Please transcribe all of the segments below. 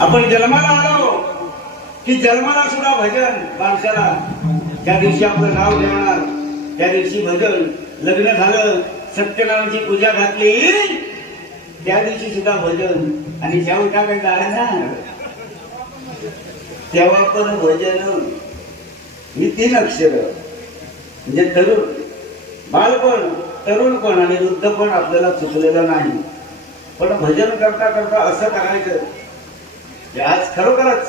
आपण जन्माला आलो. की जन्माला सुद्धा भजन माणसाला. ज्या दिवशी आपलं नाव ठेवणार त्या दिवशी भजन. लग्न झालं सत्यनारायणची पूजा घातली त्या दिवशी सुद्धा भजन. आणि ज्या टाकायचं आहे ना तेव्हा पण भजन. ही तीन अक्षर. म्हणजे तरुण. बालपण तरुणपण आणि वृद्धपण आपल्याला चुकलेलं नाही. पण भजन करता करता असं करायचं. की आज खरोखरच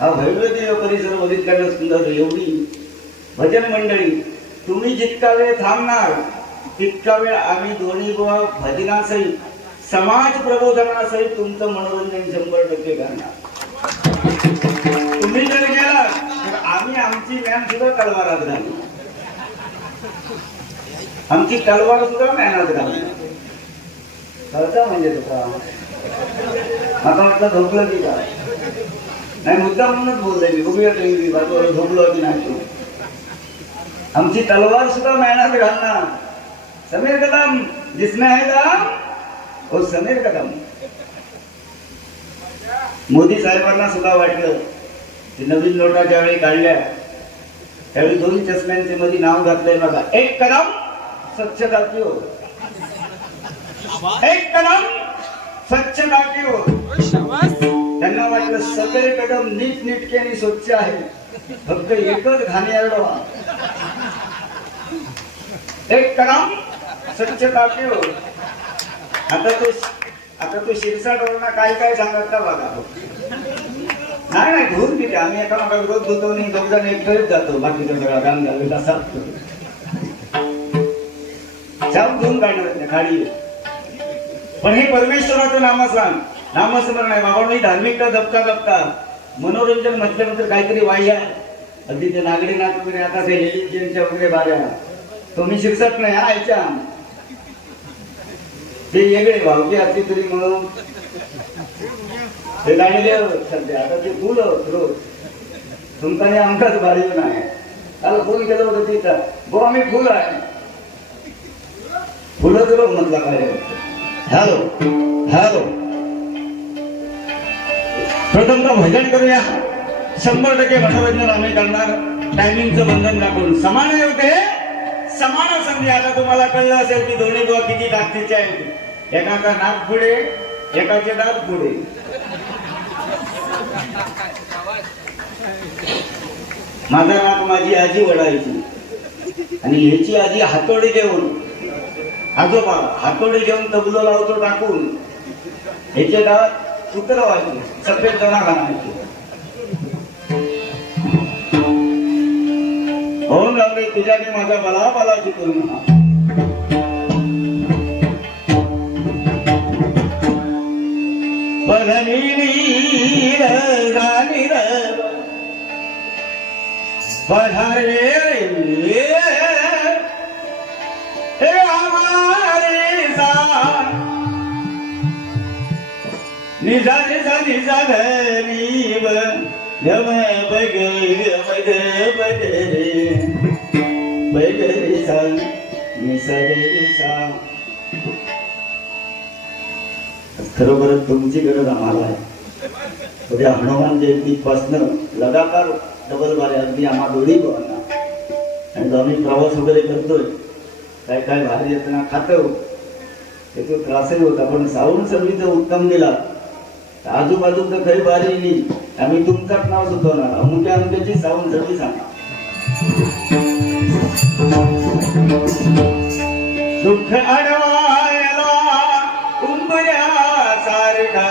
हा भैरवदेव परिसर बघितल्यानं सुंदर एवढी भजन मंडळी तुम्ही जितका वेळ थांबणार तितका वेळ आम्ही दोन्ही बुवा भजनासहित समाज प्रबोधनासहित तुमचं मनोरंजन शंभर टक्के करणार. तुम्ही जर गेला तर आम्ही आमची मॅन सुद्धा तलवारात घालू. आमची तलवार सुद्धा मॅनात घालू. कळतं म्हणजे तुका आता म्हटलं झोपलं की काय? नाही मुद्दा म्हणूनच बोलले मी. बघूया तुम्ही बाजूला झोपलो की नाही आमची तलवार सुद्धा मेहनत घालणार. समीर कदम जिसमें है? दम हो समीर कदम. मोदी साहेबांना सुद्धा वाटलं ते नवीन नोटा ज्यावेळी काढल्या त्यावेळी दोन्ही चष्म्यांचे मध्ये नाव घातलंय बघा. एक कदम स्वच्छता की हो. एक कदम स्वच्छता की ओर हो. त्यांना नीट नेटके आणि स्वच्छ आहे. फक्त एकच घाणेरडो एक कदम स्वच्छता ठेव हो. आता तो आता तो शिरसाटवरना काय काय सांगत का बघा? नाही नाही घेऊन किती आम्ही एकामेका विरोध होतो आणि दोन जण एकटरीच जातो. बाकीचं सगळा काम झालं तसा जाऊन घेऊन काढणार खाली पण हे परमेश्वराचं नामस्मरण. नामस्मरण आहे. बाबा मी धार्मिकता जपता जपता. मनोरंजन म्हटल्यानंतर काहीतरी वाई आहे. अगदी ते नागरीनाथ वगैरे आता ते लेडीजच्या वगैरे बाऱ्या. तुम्ही शिक्षक नाही हा ऐच्या ते वेगळे भावकी असली तरी म्हणून ते गाणी सध्या. आता ते फुल रोज. तुमचा हे आमचाच भारी नाही त्याला फोन केलं होतं तिथं बो आम्ही फुल आहे. फुलच रोग म्हटला काय हॅलो. हॅलो. प्रथमतः भजन करूया. शंभर टक्के मनोरंजन आम्ही करणार. टायमिंगचं बंधन टाकून समान होते. समान संधी आता तुम्हाला कळलं असेल की दोन्ही बुवा किती ताकदीचे आहेत. एकाचा नाक पुढे एकाचे दात पुढे. माझा नाक माझी आजी वडायची आणि ह्याची आजी हातोडी घेऊन आजोबा हातोडी घेऊन तबलो लावतो टाकून. ह्याचे दात उतरवायचे सफेद जना घालायचे होऊन लागले तुझ्याने माझा बला बला शिकवून पधारे निजा निजा निजा धनीब यम बग मग बगरे बगरे सा निसरे सा खरोखरच तुमची गरज आम्हाला आहे. उद्या हनुमान जयंतीपासनं लगातार डबल बारे अगदी आम्हा दोन्ही बघा आणि जो आम्ही प्रवास वगैरे करतोय काय काय बाहेर येताना खातो त्याचा त्रासही होता. पण साऊंड सर्वीचा उत्तम दिला. आजूबाजूचं काही बारी नाही. आम्ही तुमचंच नाव सुचवणार अमुक्या अमुक्याची साऊंड सगळी सांगा. दुःख अडवायला उंबऱ्या सारखा.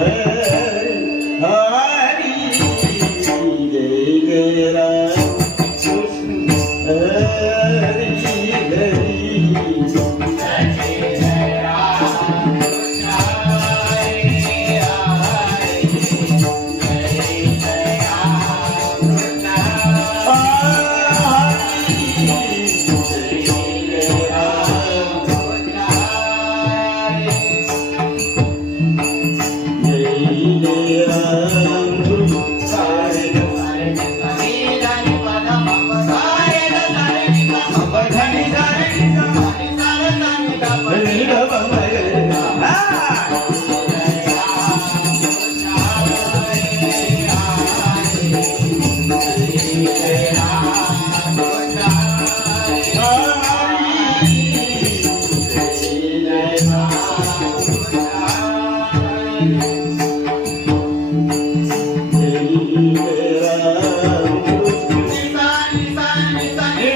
है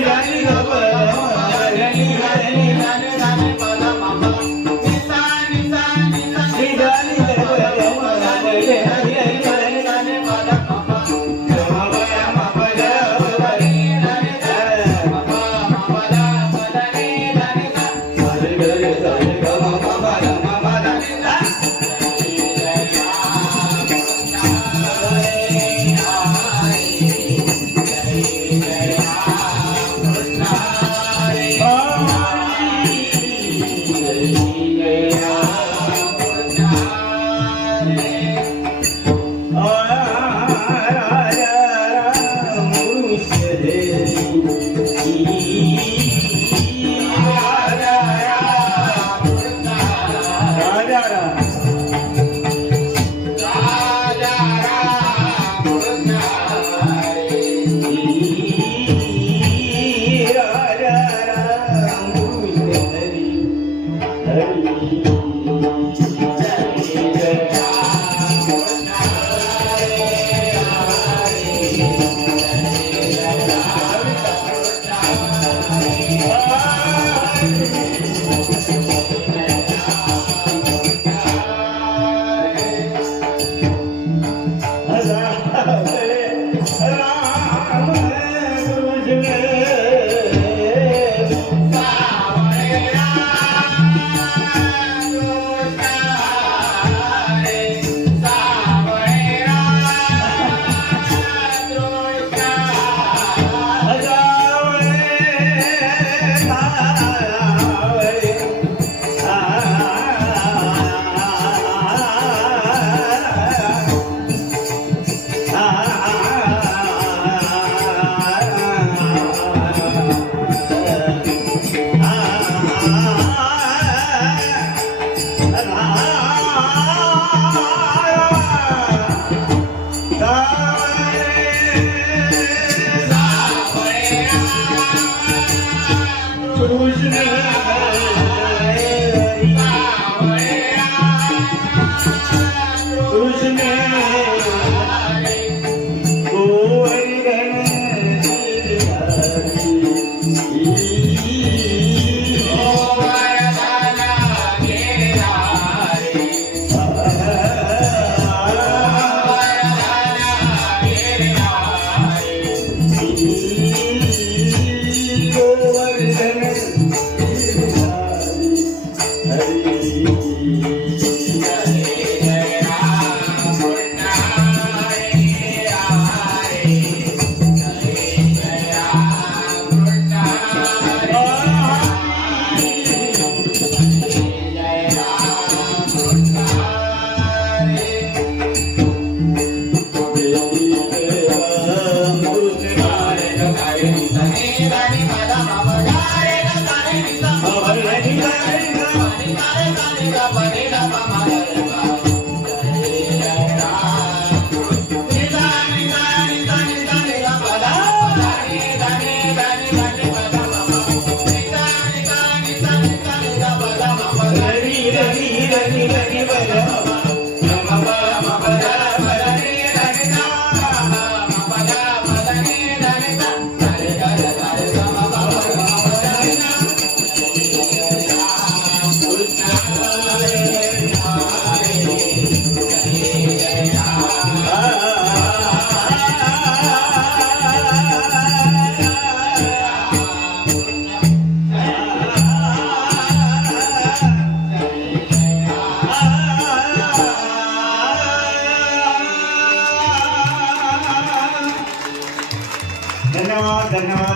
ಗರಿ ಗವ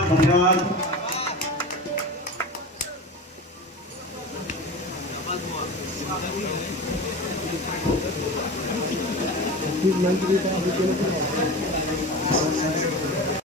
Panginoon.